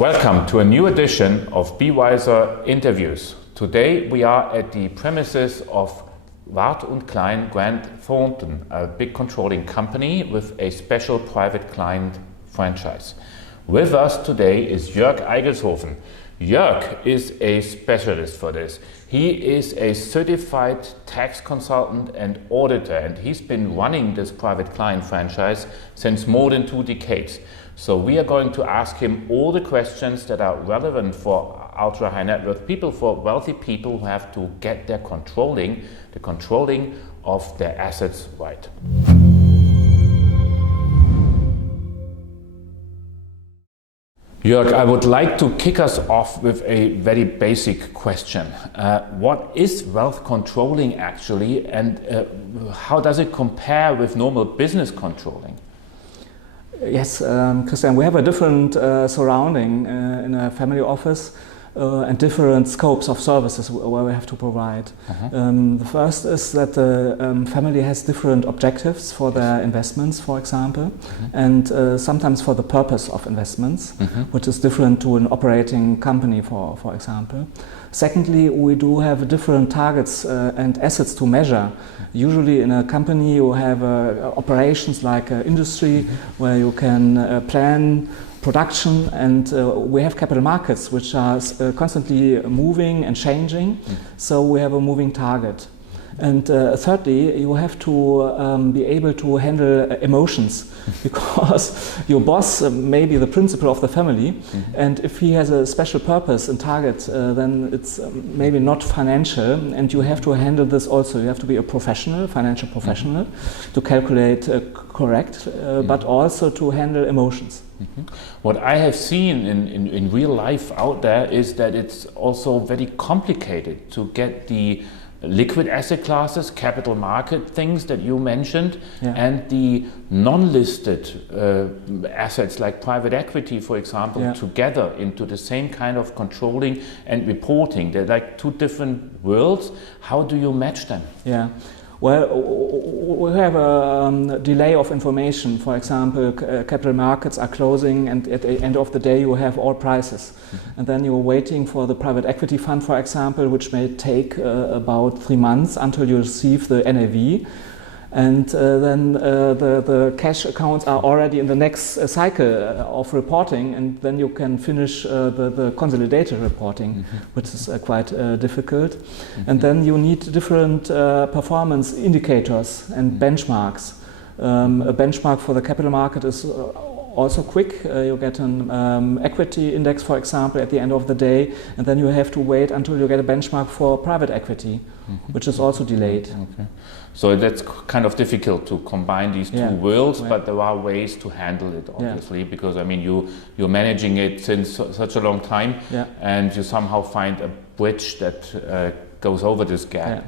Welcome to a new edition of BeeWyzer Interviews. Today we are at the premises of Warth&Klein Thornton, a big controlling company with a special private client franchise. With us today is Jörg Eigelhoven. Jörg is a specialist for this. He is a certified tax consultant and auditor, and he's been running this private client franchise since more than 2 decades. So we are going to ask him all the questions that are relevant for ultra high net worth people, for wealthy people who have to get the controlling of their assets right. Jörg, I would like to kick us off with a very basic question. What is wealth controlling actually, and how does it compare with normal business controlling? Yes, Christian, we have a different surrounding in a family office and different scopes of services where we have to provide. The first is that the family has different objectives for their investments, for example, and sometimes for the purpose of investments, which is different to an operating company, for example. Secondly, we do have different targets and assets to measure. Usually in a company you have operations like industry where you can plan production, and we have capital markets which are constantly moving and changing, so we have a moving target. And thirdly, you have to be able to handle emotions, because your boss may be the principal of the family, and if he has a special purpose and target, then it's maybe not financial, and you have to handle this also. You have to be a professional, financial professional, to calculate correct, but also to handle emotions. What I have seen in real life out there is that it's also very complicated to get the liquid asset classes, capital market things that you mentioned, and the non-listed assets like private equity, for example, together into the same kind of controlling and reporting. They're like two different worlds. How do you match them? Well, we have a delay of information. For example, capital markets are closing, and at the end of the day you have all prices. And then you're waiting for the private equity fund, for example, which may take about 3 months until you receive the NAV. And then the cash accounts are already in the next cycle of reporting, and then you can finish the consolidated reporting, which is quite difficult. And then you need different performance indicators and benchmarks. A benchmark for the capital market is also quick. You get an equity index, for example, at the end of the day, and then you have to wait until you get a benchmark for private equity, which is also delayed. So that's kind of difficult to combine these two worlds, but there are ways to handle it, obviously, because I mean you're managing it since such a long time, and you somehow find a bridge that goes over this gap.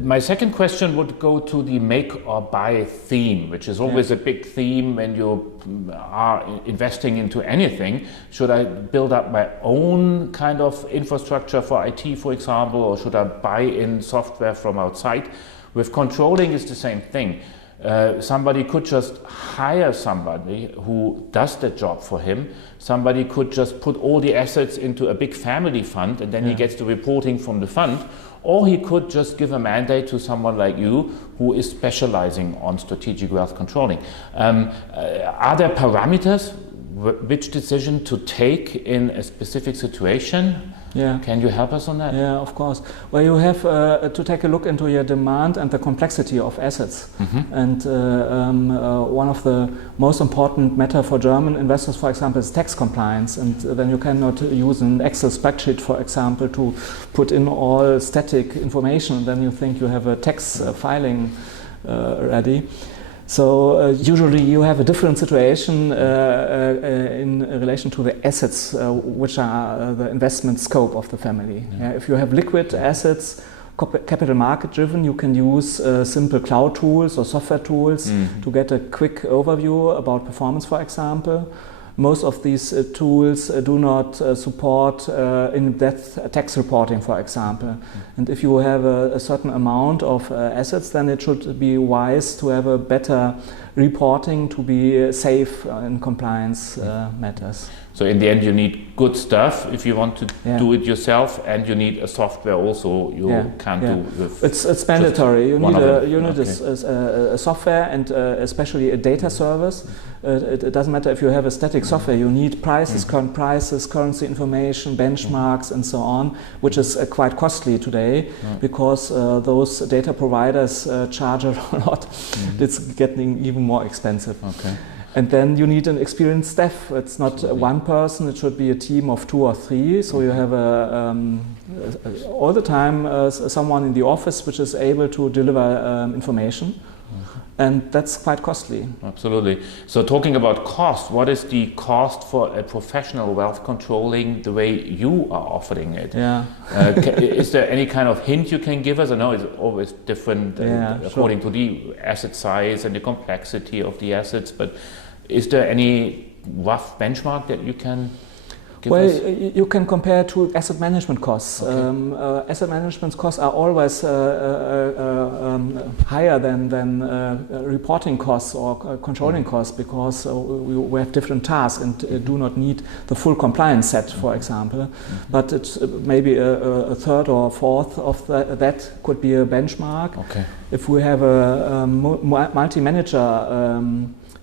My second question would go to the make or buy theme, which is always a big theme when you are investing into anything. Should I build up my own kind of infrastructure for IT, for example, or should I buy in software from outside? With controlling, it's the same thing. Somebody could just hire somebody who does the job for him. Somebody could just put all the assets into a big family fund, and then he gets the reporting from the fund. Or he could just give a mandate to someone like you who is specializing on strategic wealth controlling. Are there parameters which decision to take in a specific situation? Can you help us on that? Yeah, of course. Well, you have to take a look into your demand and the complexity of assets. And one of the most important matter for German investors, for example, is tax compliance. And then you cannot use an Excel spreadsheet, for example, to put in all static information. And then you think you have a tax filing ready. So usually you have a different situation in relation to the assets which are the investment scope of the family. If you have liquid assets, capital market driven, you can use simple cloud tools or software tools to get a quick overview about performance, for example. Most of these tools do not support in-depth tax reporting, for example. And if you have a certain amount of assets, then it should be wise to have a better reporting to be safe in compliance matters. So in the end, you need good stuff if you want to do it yourself, and you need a software also. You can't do with it's mandatory. You need a software, and especially a data service. It doesn't matter if you have a static software. You need prices, current prices, currency information, benchmarks, and so on, which is quite costly today because those data providers charge a lot. It's getting even more expensive. Okay. And then you need an experienced staff. It's not one person, it should be a team of 2 or 3. So you have all the time someone in the office which is able to deliver information. And that's quite costly. Absolutely. So talking about cost, what is the cost for a professional wealth controlling the way you are offering it? Yeah. Is there any kind of hint you can give us? I know it's always different according to the asset size and the complexity of the assets, but is there any rough benchmark that you can give us? You can compare to asset management costs. Okay. Asset management costs are always higher than reporting costs or controlling costs because we have different tasks and do not need the full compliance set, for example. But it's maybe a third or fourth of that could be a benchmark. Okay. If we have a multi-manager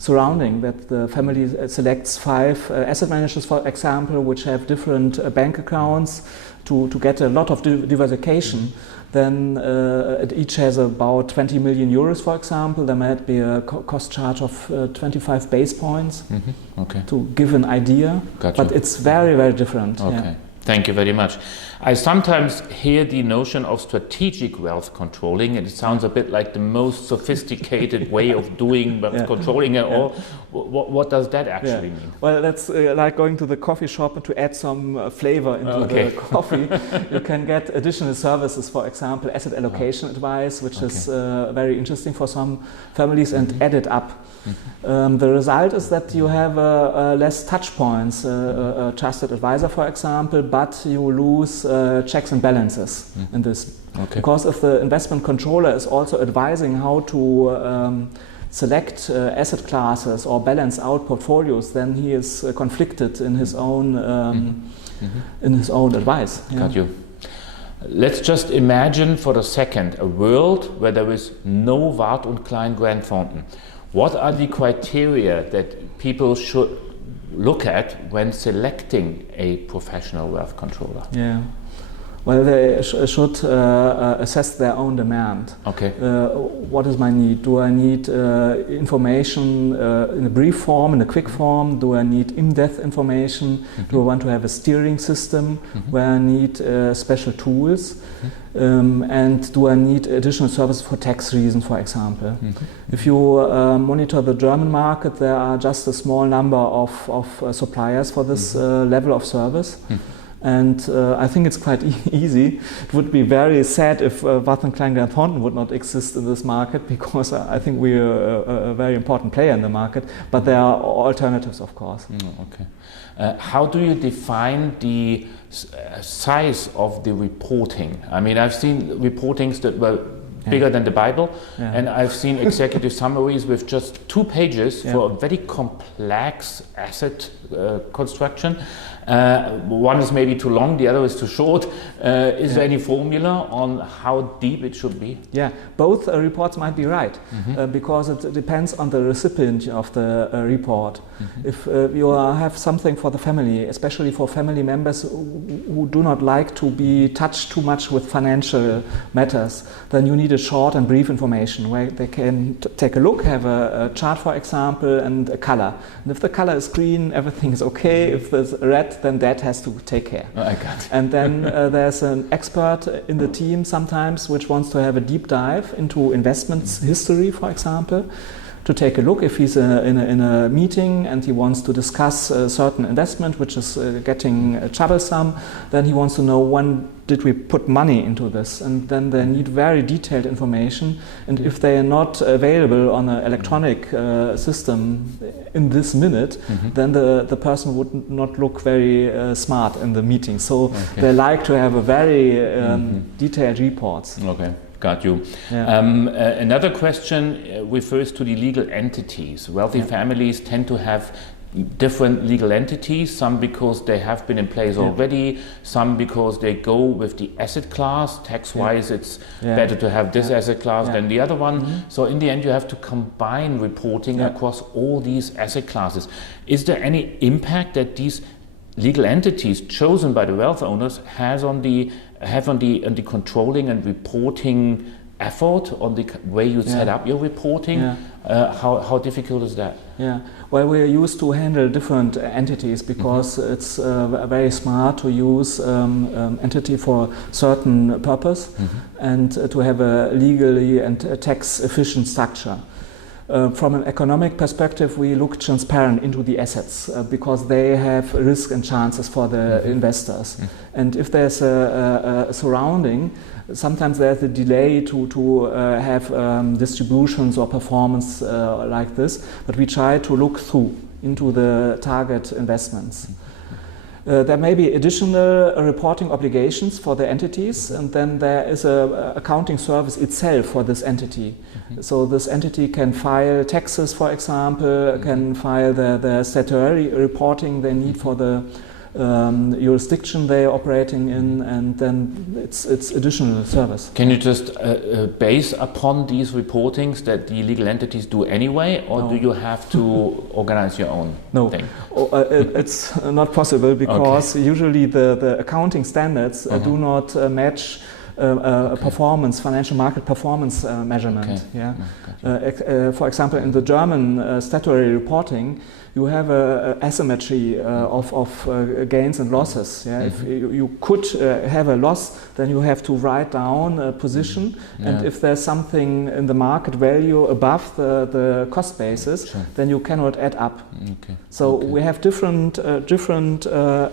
surrounding that the family selects 5 asset managers, for example, which have different bank accounts to get a lot of diversification, then it each has about 20 million euros, for example. There might be a cost charge of 25 base points to give an idea. Gotcha. But it's very, very different. Okay. Yeah. Thank you very much. I sometimes hear the notion of strategic wealth controlling, and it sounds a bit like the most sophisticated way of doing wealth controlling at all. What does that actually mean? Well, that's like going to the coffee shop and to add some flavor into the coffee. You can get additional services, for example, asset allocation advice, which is very interesting for some families, and add it up. The result is that you have less touch points, a trusted advisor, for example, but you lose checks and balances in this. Because if the investment controller is also advising how to select asset classes or balance out portfolios, then he is conflicted in his own advice. Got you. Let's just imagine for a second a world where there is no Warth&Klein Grant Thornton. What are the criteria that people should look at when selecting a professional wealth controller? Yeah. Well, they should assess their own demand. Okay. What is my need? Do I need information in a brief form, in a quick form? Do I need in-depth information? Do I want to have a steering system where I need special tools? And do I need additional services for tax reasons, for example? If you monitor the German market, there are just a small number of suppliers for this level of service. And I think it's quite easy. It would be very sad if Warth&Klein Grant Thornton would not exist in this market, because I think we are a very important player in the market. But there are alternatives, of course. Okay. How do you define the size of the reporting? I mean, I've seen reportings that were bigger than the Bible, and I've seen executive summaries with just 2 pages for a very complex asset construction. One is maybe too long, the other is too short. Is there any formula on how deep it should be? Yeah, both reports might be right, because it depends on the recipient of the report. If you have something for the family, especially for family members who do not like to be touched too much with financial matters, then you need a short and brief information where they can take a look, have a chart, for example, and a color. And if the color is green, everything is okay. If there's red, then that has to take care. I got it. And then there's an expert in the team sometimes which wants to have a deep dive into investments history, for example, to take a look. If he's in a meeting and he wants to discuss a certain investment which is getting troublesome, then he wants to know when did we put money into this, and then they need very detailed information. And if they are not available on an electronic system in this minute, then the person would not look very smart in the meeting. So they like to have a very detailed reports. Okay. Got you. Yeah. Another question refers to the legal entities. Wealthy families tend to have different legal entities, some because they have been in place already, some because they go with the asset class. Tax-wise, it's better to have this asset class than the other one. So in the end, you have to combine reporting across all these asset classes. Is there any impact that these legal entities chosen by the wealth owners have on the controlling and reporting effort, on the way you set up your reporting? How difficult is that? Well, we are used to handle different entities because it's very smart to use entity for a certain purpose and to have a legally and tax efficient structure. From an economic perspective, we look transparent into the assets because they have risk and chances for the investors. And if there's a surrounding, sometimes there's a delay to have distributions or performance like this, but we try to look through into the target investments. There may be additional reporting obligations for the entities, and then there is a accounting service itself for this entity. So this entity can file taxes, for example, can file the statutory reporting they need for the jurisdiction they are operating in, and then it's additional service. Can you just base upon these reportings that the legal entities do anyway, or do you have to organize your own thing? It's not possible because usually the accounting standards do not match performance, financial market performance measurement. For example, in the German statutory reporting, you have a asymmetry of gains and losses. If you could have a loss, then you have to write down a position, and if there's something in the market value above the cost basis, then you cannot add up. So we have different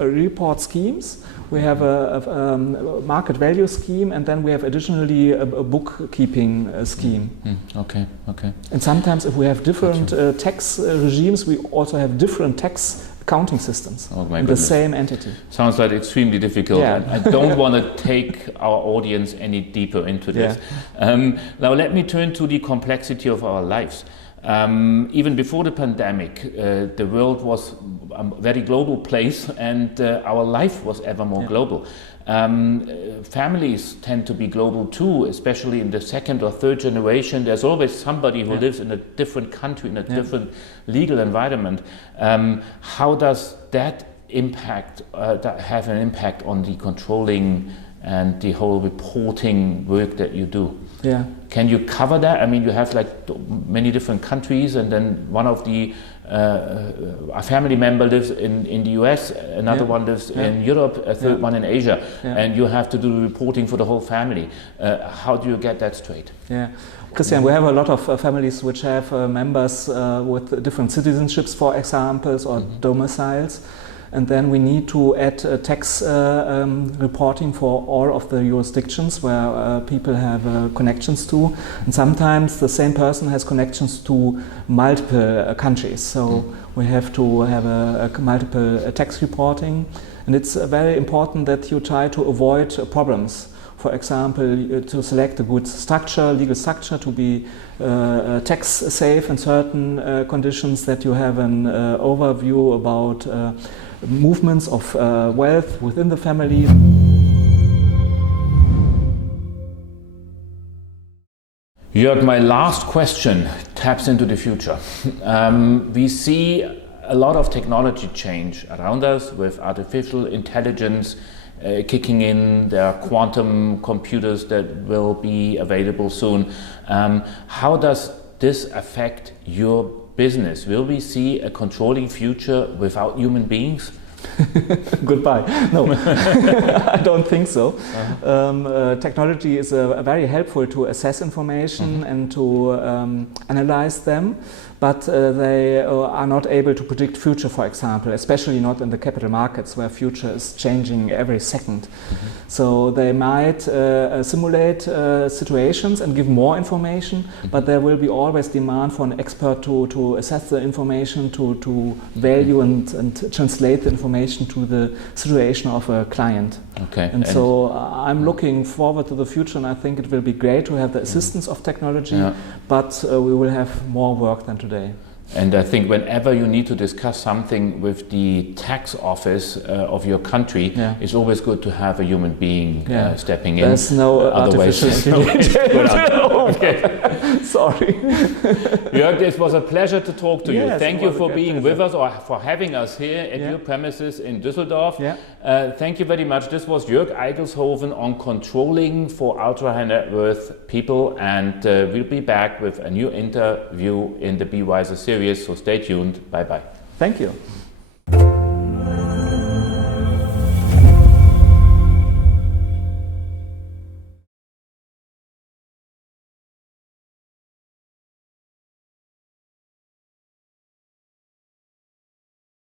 report schemes. We have a market value scheme, and then we have additionally a bookkeeping scheme. And sometimes if we have different tax regimes, we also have different tax accounting systems in the same entity. Sounds like extremely difficult. I don't want to take our audience any deeper into this. Now let me turn to the complexity of our lives. Even before the pandemic, the world was a very global place, and our life was ever more global. Families tend to be global too, especially in the second or third generation. There's always somebody who lives in a different country, in a different legal environment. How does that impact, have an impact on the controlling and the whole reporting work that you do? Can you cover that? I mean, you have like many different countries, and then one of the a family member lives in the US, another one lives in Europe, a third one in Asia, and you have to do the reporting for the whole family. How do you get that straight? Christian, we have a lot of families which have members with different citizenships, for example, or domiciles. And then we need to add tax reporting for all of the jurisdictions where people have connections to. And sometimes the same person has connections to multiple countries. So we have to have a multiple tax reporting. And it's very important that you try to avoid problems. For example, to select a good structure, legal structure, to be tax safe in certain conditions, that you have an overview about movements of wealth within the family. Jörg, my last question taps into the future. We see a lot of technology change around us with artificial intelligence kicking in. There are quantum computers that will be available soon. How does this affect your business? Will we see a controlling future without human beings? Goodbye. No, I don't think so. Technology is very helpful to assess information and to analyze them, but they are not able to predict future, for example, especially not in the capital markets where future is changing every second. So they might simulate situations and give more information, but there will be always demand for an expert to assess the information, to value and translate the information to the situation of a client. And so I'm looking forward to the future, and I think it will be great to have the assistance of technology, but we will have more work than today. And I think whenever you need to discuss something with the tax office of your country, it's always good to have a human being stepping in. There's no artificial intelligence. Okay. Sorry. Jörg, it was a pleasure to talk to you. Yes, Thank you for being with us or for having us here at your premises in Düsseldorf. Thank you very much. This was Jörg Eigelhoven on controlling for ultra high net worth people, and we'll be back with a new interview in the BeeWyzer series, so stay tuned. Bye bye. Thank you.